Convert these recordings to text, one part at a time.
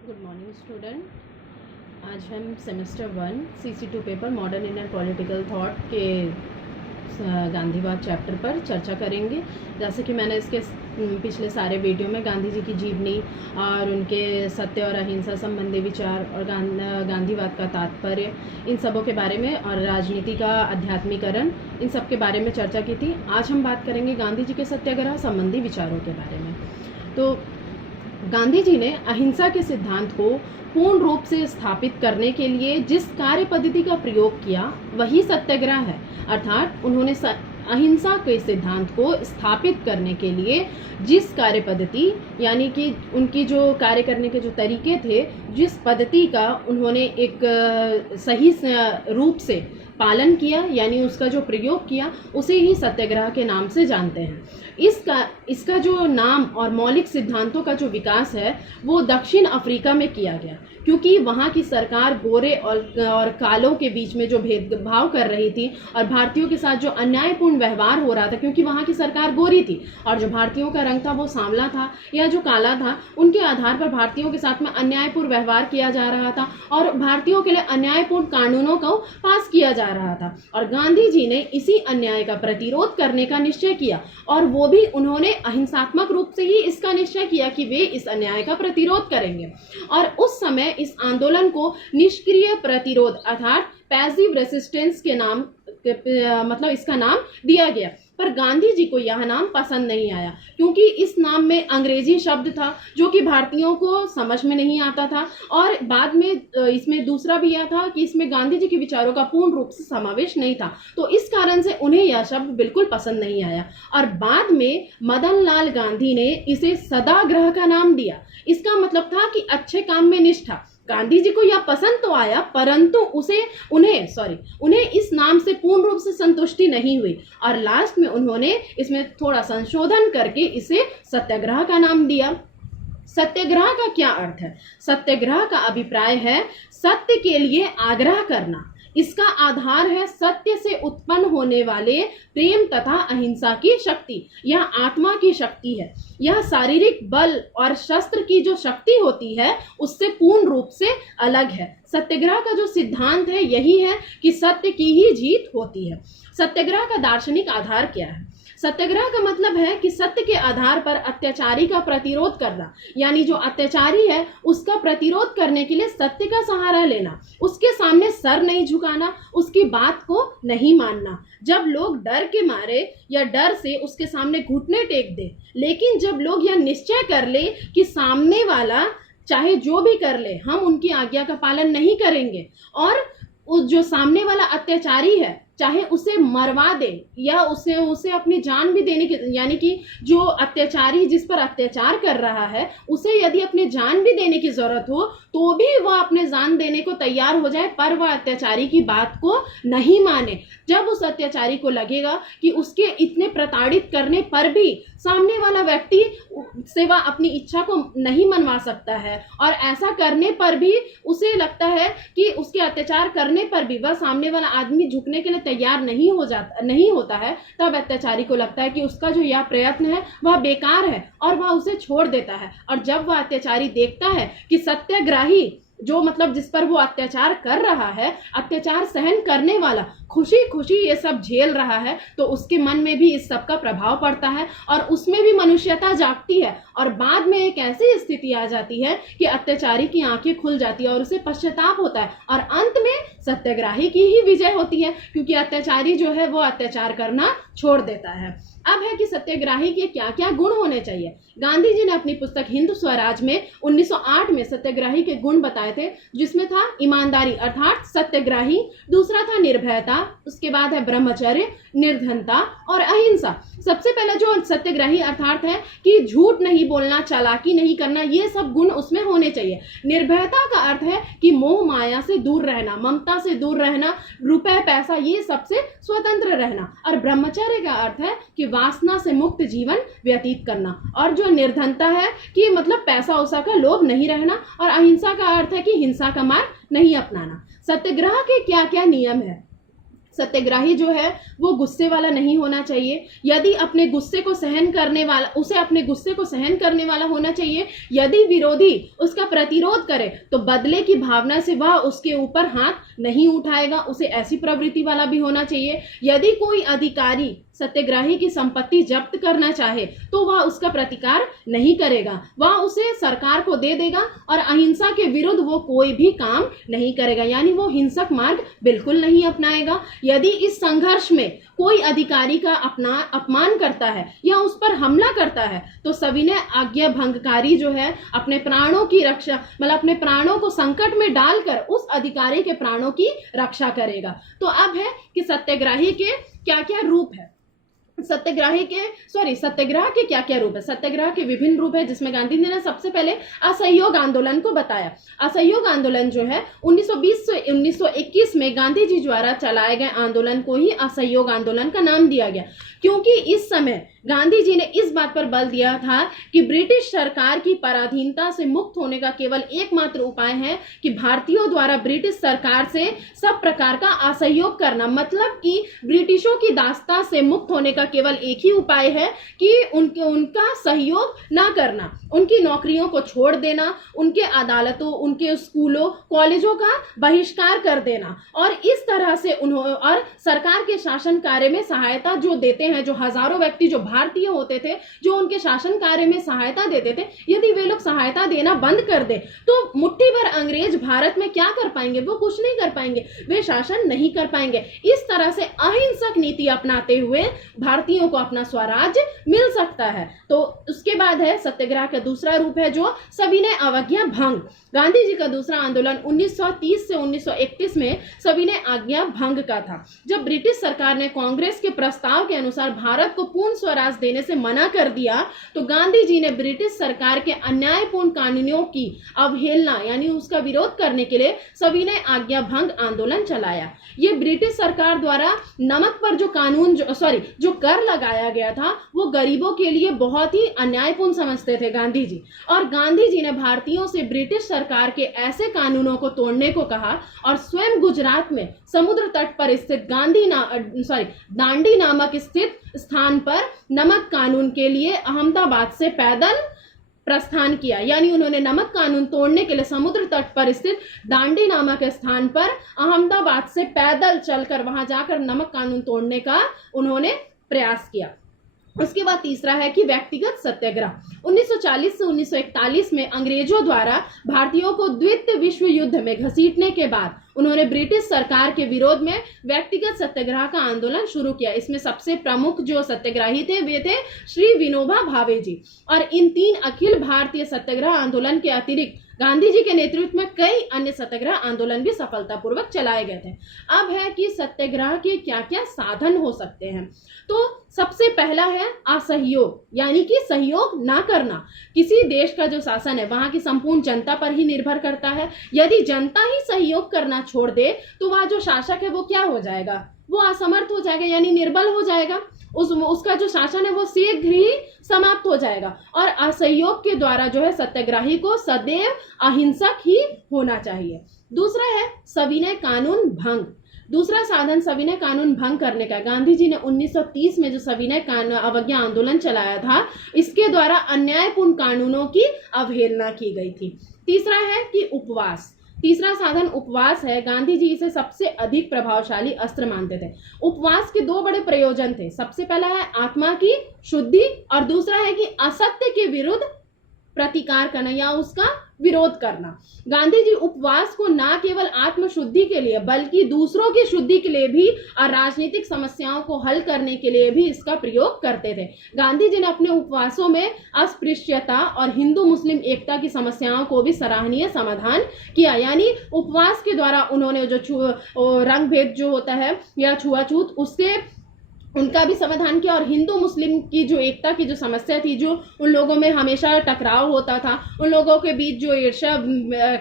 Good morning student. आज हम semester 1 CC2 paper modern Indian political thought के गांधीवाद chapter पर चर्चा करेंगे। जैसे कि मैंने इसके पिछले सारे वीडियो में गांधी जी की जीवनी और उनके सत्य और अहिंसा संबंधी विचार और गांधीवाद का तात्पर्य, इन सबों के बारे में, और राजनीति का आध्यात्मिकरण, इन सब के बारे में चर्चा की थी। आज हम बात करेंगे गांधी जी के सत्याग्रह संबंधी विचारों के बारे में। तो गांधी जी ने अहिंसा के सिद्धांत को पूर्ण रूप से स्थापित करने के लिए जिस कार्य पद्धति का प्रयोग किया वही सत्याग्रह है। अर्थात उन्होंने अहिंसा के सिद्धांत को स्थापित करने के लिए जिस कार्य पद्धति, यानी कि उनकी जो कार्य करने के जो तरीके थे, जिस पद्धति का उन्होंने एक सही रूप से पालन किया, यानी उसका जो प्रयोग किया, उसे ही सत्याग्रह के नाम से जानते हैं। इसका जो नाम और मौलिक सिद्धांतों का जो विकास है वो दक्षिण अफ्रीका में किया गया, क्योंकि वहाँ की सरकार गोरे और कालों के बीच में जो भेदभाव कर रही थी और भारतीयों के साथ जो अन्यायपूर्ण व्यवहार हो रहा था, क्योंकि वहाँ की सरकार गोरी थी और जो भारतीयों का रंग था वो सांवला था या जो काला था, उनके आधार पर भारतीयों के साथ में अन्यायपूर्ण व्यवहार किया जा रहा था और भारतीयों के लिए अन्यायपूर्ण कानूनों को पास किया जा रहा था। और गांधी जी ने इसी अन्याय का प्रतिरोध करने का निश्चय किया, और वो भी उन्होंने अहिंसात्मक रूप से ही इसका निश्चय किया कि वे इस अन्याय का प्रतिरोध करेंगे। और उस समय इस आंदोलन को निष्क्रिय प्रतिरोध अर्थात पैसिव रेसिस्टेंस के नाम मतलब इसका नाम दिया गया। पर गांधी जी को यह नाम पसंद नहीं आया, क्योंकि इस नाम में अंग्रेजी शब्द था जो कि भारतीयों को समझ में नहीं आता था, और बाद में इसमें दूसरा भी यह था कि इसमें गांधी जी के विचारों का पूर्ण रूप से समावेश नहीं था। तो इस कारण से उन्हें यह शब्द बिल्कुल पसंद नहीं आया, और बाद में मदन लाल गांधी ने इसे सदाग्रह का नाम दिया। इसका मतलब था कि अच्छे काम में निष्ठा। गांधी जी को यह पसंद तो आया, परंतु उन्हें इस नाम से पूर्ण रूप से संतुष्टि नहीं हुई, और लास्ट में उन्होंने इसमें थोड़ा संशोधन करके इसे सत्याग्रह का नाम दिया। सत्याग्रह का क्या अर्थ है? सत्याग्रह का अभिप्राय है सत्य के लिए आग्रह करना। इसका आधार है सत्य से उत्पन्न होने वाले प्रेम तथा अहिंसा की शक्ति। यह आत्मा की शक्ति है। यह शारीरिक बल और शस्त्र की जो शक्ति होती है उससे पूर्ण रूप से अलग है। सत्याग्रह का जो सिद्धांत है यही है कि सत्य की ही जीत होती है। सत्याग्रह का दार्शनिक आधार क्या है? सत्याग्रह का मतलब है कि सत्य के आधार पर अत्याचारी का प्रतिरोध करना, यानी जो अत्याचारी है उसका प्रतिरोध करने के लिए सत्य का सहारा लेना, उसके सामने सर नहीं झुकाना, उसकी बात को नहीं मानना। जब लोग डर के मारे या डर से उसके सामने घुटने टेक दे, लेकिन जब लोग यह निश्चय कर ले कि सामने वाला चाहे जो भी कर ले, हम उनकी आज्ञा का पालन नहीं करेंगे, और उस जो सामने वाला अत्याचारी है चाहे उसे मरवा दे या उसे अपनी जान भी देने की, यानी कि जो अत्याचारी जिस पर अत्याचार कर रहा है उसे यदि अपनी जान भी देने की जरूरत हो तो भी वह अपने जान देने को तैयार हो जाए, पर वह अत्याचारी की बात को नहीं माने। जब उस अत्याचारी को लगेगा कि उसके इतने प्रताड़ित करने पर भी सामने वाला व्यक्ति से वह अपनी इच्छा को नहीं मनवा सकता है, और ऐसा करने पर भी उसे लगता है कि उसके अत्याचार करने पर भी वह सामने वाला आदमी झुकने के लिए तैयार नहीं होता है, तब अत्याचारी को लगता है कि उसका जो यह प्रयत्न है वह बेकार है और वह उसे छोड़ देता है। और जब वह अत्याचारी देखता है कि सत्याग्रही जो मतलब जिस पर वो अत्याचार कर रहा है, अत्याचार सहन करने वाला खुशी खुशी ये सब झेल रहा है, तो उसके मन में भी इस सब का प्रभाव पड़ता है और उसमें भी मनुष्यता जागती है, और बाद में एक ऐसी स्थिति आ जाती है कि अत्याचारी की आंखें खुल जाती है और उसे पश्चाताप होता है, और अंत में सत्याग्रही की ही विजय होती है, क्योंकि अत्याचारी जो है वो अत्याचार करना छोड़ देता है। अब है कि सत्याग्रही के क्या क्या गुण होने चाहिए। गांधी जी ने अपनी पुस्तक हिंद स्वराज में 1908 में सत्याग्रही के गुण बताए थे, जिसमें था ईमानदारी अर्थात सत्याग्रही, दूसरा था निर्भयता, उसके बाद है ब्रह्मचर्य, निर्धनता और अहिंसा। सबसे पहले जो सत्याग्रही अर्थात है कि झूठ नहीं बोलना, चालाकी नहीं करना, ये सब गुण उसमें होने चाहिए। निर्भयता का अर्थ है कि मोह माया से दूर रहना, ममता से दूर रहना, रुपए पैसा ये सबसे स्वतंत्र रहना। और ब्रह्मचर्य का अर्थ है कि वासना से मुक्त जीवन व्यतीत करना। और जो निर्धनता है कि मतलब पैसा उसा का लोभ नहीं रहना, और अहिंसा का अर्थ है कि हिंसा का मार्ग नहीं अपनाना। सत्याग्रह के क्या क्या नियम है? सत्याग्रही जो है वो गुस्से वाला नहीं होना चाहिए। यदि अपने गुस्से को सहन करने वाला, उसे अपने गुस्से को सहन करने वाला होना चाहिए। यदि विरोधी उसका प्रतिरोध करे तो बदले की भावना से वह उसके ऊपर हाथ नहीं उठाएगा, उसे ऐसी प्रवृत्ति वाला भी होना चाहिए। यदि कोई अधिकारी सत्याग्रही की संपत्ति जब्त करना चाहे तो वह उसका प्रतिकार नहीं करेगा, वह उसे सरकार को दे देगा और अहिंसा के विरुद्ध वो कोई भी काम नहीं करेगा, यानी वो हिंसक मार्ग बिल्कुल नहीं अपनाएगा। यदि इस संघर्ष में कोई अधिकारी का अपमान करता है या उस पर हमला करता है तो सविनय आज्ञा भंगकारी जो है अपने प्राणों की रक्षा, मतलब अपने प्राणों को संकट में डालकर उस अधिकारी के प्राणों की रक्षा करेगा। तो अब है कि सत्याग्रही के क्या क्या रूप है, सत्याग्रह के क्या क्या रूप है। सत्याग्रह के विभिन्न रूप है, जिसमें गांधी जी ने सबसे पहले असहयोग आंदोलन को बताया। असहयोग आंदोलन जो है 1920 से 1921 में गांधी जी द्वारा चलाए गए आंदोलन को ही असहयोग आंदोलन का नाम दिया गया, क्योंकि इस समय गांधी जी ने इस बात पर बल दिया था कि ब्रिटिश सरकार की पराधीनता से मुक्त होने का केवल एकमात्र उपाय है कि भारतीयों द्वारा ब्रिटिश सरकार से सब प्रकार का असहयोग करना, मतलब कि ब्रिटिशों की दास्ता से मुक्त होने का केवल एक ही उपाय है कि उनका सहयोग ना करना, उनकी नौकरियों को छोड़ देना, उनके अदालतों, उनके स्कूलों, कॉलेजों का बहिष्कार कर देना, और इस तरह से और सरकार के शासन कार्य में सहायता जो देते हैं, जो हजारों व्यक्ति जो भारतीय होते थे जो उनके शासन कार्य में सहायता देते थे, यदि वे लोग सहायता देना बंद कर दे तो मुट्ठी भर अंग्रेज भारत में क्या कर पाएंगे, वो कुछ नहीं कर पाएंगे, वे शासन नहीं कर पाएंगे। इस तरह से अहिंसक नीति अपनाते हुए भारतीयों को अपना स्वराज्य मिल सकता है। तो उसके बाद है सत्याग्रह का दूसरा रूप है जो सविनय अवज्ञा भंग। गांधी जी का दूसरा आंदोलन 1930 से 1931 में सविनय आज्ञा भंग का था। जब ब्रिटिश सरकार ने कांग्रेस के प्रस्ताव के अनुसार भारत को पूर्ण स्वराज देने से मना कर दिया तो गांधी जी ने ब्रिटिश सरकार के अन्यायपूर्ण कानूनों की अवहेलना यानी उसका विरोध करने के लिए सविनय आज्ञा भंग आंदोलन चलाया। ये ब्रिटिश सरकार द्वारा नमक पर जो कर लगाया गया था वो गरीबों के लिए बहुत ही अन्यायपूर्ण समझते थे गांधी जी, और गांधी जी ने भारतीयों से ब्रिटिश सरकार के ऐसे कानूनों को तोड़ने को कहा और स्वयं गुजरात में समुद्र तट पर स्थित दांडी नामक स्थित स्थान पर नमक कानून के लिए अहमदाबाद से पैदल प्रस्थान किया। यानी उन्होंने नमक कानून तोड़ने के लिए समुद्र तट पर स्थित दांडी नामक स्थान पर अहमदाबाद से पैदल चलकर वहां जाकर नमक कानून तोड़ने का उन्होंने प्रयास किया। उसके बाद तीसरा है कि व्यक्तिगत सत्याग्रह। 1940 से 1941 में अंग्रेजों द्वारा भारतीयों को द्वितीय विश्व युद्ध में घसीटने के बाद उन्होंने ब्रिटिश सरकार के विरोध में व्यक्तिगत सत्याग्रह का आंदोलन शुरू किया। इसमें सबसे प्रमुख जो सत्याग्रही थे वे थे श्री विनोबा भावे जी, और इन 3 अखिल भारतीय सत्याग्रह आंदोलन के अतिरिक्त गांधी जी के नेतृत्व में कई अन्य सत्याग्रह आंदोलन भी सफलतापूर्वक चलाए गए थे। अब है कि सत्याग्रह के क्या क्या साधन हो सकते हैं। तो सबसे पहला है असहयोग, यानी कि सहयोग ना करना। किसी देश का जो शासन है वहां की संपूर्ण जनता पर ही निर्भर करता है। यदि जनता ही सहयोग करना छोड़ दे तो वह जो शासक है वो क्या हो जाएगा, वो असमर्थ हो जाएगा, यानी निर्बल हो जाएगा। उसका जो शासन है वो शीघ्र ही समाप्त हो जाएगा। और असहयोग के द्वारा जो है सत्याग्रही को सदैव अहिंसक ही होना चाहिए। दूसरा है सविनय कानून भंग। दूसरा साधन सविनय कानून भंग करने का। गांधी जी ने 1930 में जो सविनय अवज्ञा आंदोलन चलाया था इसके द्वारा अन्यायपूर्ण कानूनों की अवहेलना की गई थी। तीसरा है कि उपवास। तीसरा साधन उपवास है। गांधी जी इसे सबसे अधिक प्रभावशाली अस्त्र मानते थे। उपवास के 2 बड़े प्रयोजन थे। सबसे पहला है आत्मा की शुद्धि और दूसरा है कि असत्य के विरुद्ध प्रतिकार करना या उसका विरोध करना। गांधी जी उपवास को न केवल आत्म शुद्धि के लिए बल्कि दूसरों की शुद्धि के लिए भी और राजनीतिक समस्याओं को हल करने के लिए भी इसका प्रयोग करते थे। गांधी जी ने अपने उपवासों में अस्पृश्यता और हिंदू मुस्लिम एकता की समस्याओं को भी सराहनीय समाधान किया। यानी उपवास के द्वारा उन्होंने जो रंग भेद जो होता है या छुआछूत उनका भी समाधान किया, और हिंदू मुस्लिम की जो एकता की जो समस्या थी, जो उन लोगों में हमेशा टकराव होता था, उन लोगों के बीच जो ईर्ष्या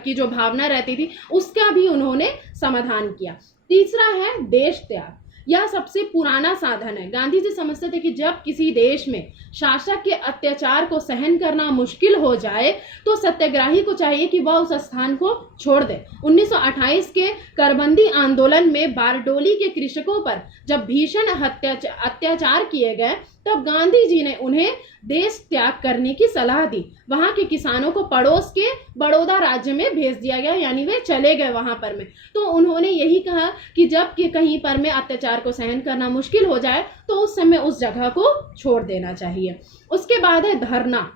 की जो भावना रहती थी उसका भी उन्होंने समाधान किया। तीसरा है देश त्याग। यह सबसे पुराना साधन है। गांधी जी समझते थे कि जब किसी देश में शासक के अत्याचार को सहन करना मुश्किल हो जाए तो सत्याग्रही को चाहिए कि वह उस स्थान को छोड़ दे। 1928 के करबंदी आंदोलन में बारडोली के कृषकों पर जब भीषण अत्याचार किए गए तब गांधी जी ने उन्हें देश त्याग करने की सलाह दी। वहां के किसानों को पड़ोस के बड़ौदा राज्य में भेज दिया गया, यानी वे चले गए वहां पर में। तो उन्होंने यही कहा कि जब कि कहीं पर में अत्याचार को सहन करना मुश्किल हो जाए तो उस समय उस जगह को छोड़ देना चाहिए। उसके बाद है धरना।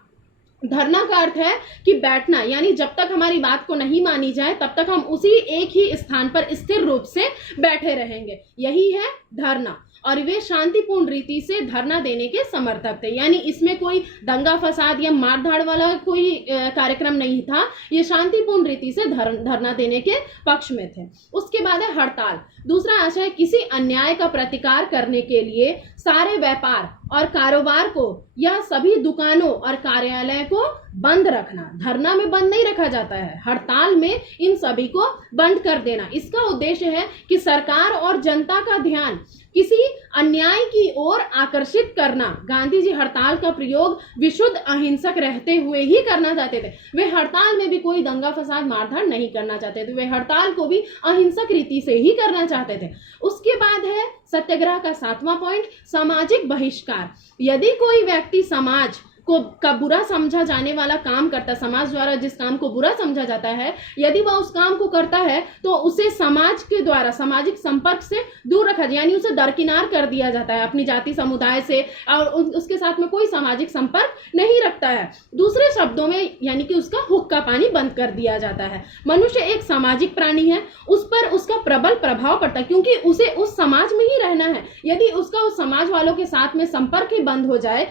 धरना का अर्थ है कि बैठना, यानी जब तक हमारी बात को नहीं मानी जाए तब तक हम उसी एक ही स्थान पर स्थिर रूप से बैठे रहेंगे, यही है धरना। और वे शांतिपूर्ण रीति से धरना देने के समर्थक थे, यानी इसमें कोई दंगा फसाद या मारधाड़ वाला कोई कार्यक्रम नहीं था, ये शांतिपूर्ण रीति से धरना देने के पक्ष में थे। उसके बाद है हड़ताल। दूसरा आशय किसी अन्याय का प्रतिकार करने के लिए सारे व्यापार और कारोबार को या सभी दुकानों और कार्यालय को बंद रखना। धरना में बंद नहीं रखा जाता है, हड़ताल में इन सभी को बंद कर देना। इसका उद्देश्य है कि सरकार और जनता का ध्यान किसी अन्याय की ओर आकर्षित करना। गांधी जी हड़ताल का प्रयोग विशुद्ध अहिंसक रहते हुए ही करना चाहते थे। वे हड़ताल में भी कोई दंगा फसाद मारधाड़ नहीं करना चाहते थे, वे हड़ताल को भी अहिंसक रीति से ही करना चाहते थे। उसके बाद है सत्याग्रह का 7वां पॉइंट, सामाजिक बहिष्कार। यदि कोई व्यक्ति समाज का बुरा समझा जाने वाला काम करता, समाज द्वारा जिस काम को बुरा समझा जाता है, यदि वह उस काम को करता है तो उसे समाज के द्वारा सामाजिक संपर्क से दूर रखा जाए, यानी उसे दरकिनार कर दिया जाता है अपनी जाति समुदाय से, और उसके साथ में कोई सामाजिक संपर्क नहीं रखता है। दूसरे शब्दों में यानी कि उसका हुक्का पानी बंद कर दिया जाता है। मनुष्य एक सामाजिक प्राणी है, उस पर उसका प्रबल प्रभाव पड़ता है क्योंकि उसे उस समाज में ही रहना है। यदि उसका उस समाज वालों के साथ में संपर्क ही बंद हो जाए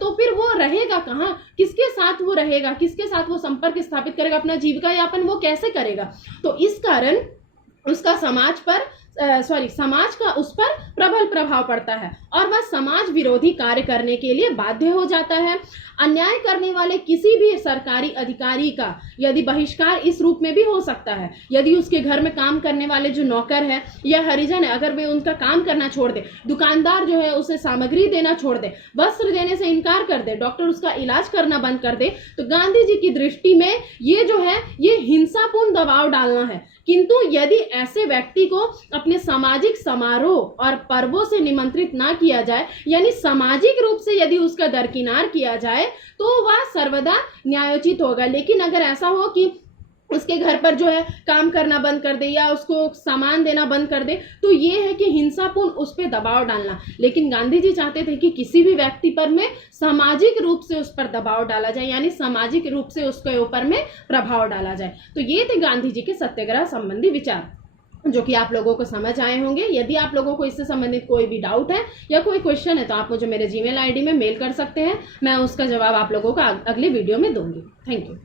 तो फिर वो रहेगा कहाँ, किसके साथ वो रहेगा, किसके साथ वो संपर्क स्थापित करेगा, अपना जीविका यापन वो कैसे करेगा। तो इस कारण उसका समाज का उस पर प्रबल प्रभाव पड़ता है और वह समाज विरोधी कार्य करने के लिए बाध्य हो जाता है। अन्याय करने वाले किसी भी सरकारी अधिकारी का यदि बहिष्कार इस रूप में भी हो सकता है, यदि उसके घर में काम करने वाले जो नौकर है या हरिजन है, अगर वे उनका काम करना छोड़ दे, दुकानदार जो है उसे सामग्री देना छोड़ दे, वस्त्र देने से इनकार कर दे, डॉक्टर उसका इलाज करना बंद कर दे, तो गांधी जी की दृष्टि में ये जो है ये हिंसापूर्ण दबाव डालना है। किंतु यदि ऐसे व्यक्ति को अपने सामाजिक समारोह और पर्वों से निमंत्रित ना किया जाए, यानी सामाजिक रूप से यदि उसका दरकिनार किया जाए तो वह सर्वदा न्यायोचित होगा। लेकिन अगर ऐसा हो कि उसके घर पर जो है काम करना बंद कर दे या उसको सामान देना बंद कर दे, तो ये है कि हिंसापूर्ण उस पर दबाव डालना। लेकिन गांधी जी चाहते थे कि किसी भी व्यक्ति पर में सामाजिक रूप से उस पर दबाव डाला जाए, यानी सामाजिक रूप से उसके ऊपर में प्रभाव डाला जाए। तो ये थे गांधी जी के सत्याग्रह संबंधी विचार, जो कि आप लोगों को समझ आए होंगे। यदि आप लोगों को इससे संबंधित कोई भी डाउट है या कोई क्वेश्चन है तो आप मुझे मेरे जीमेल आईडी में मेल कर सकते हैं, मैं उसका जवाब आप लोगों को अगले वीडियो में दूंगी। Thank you.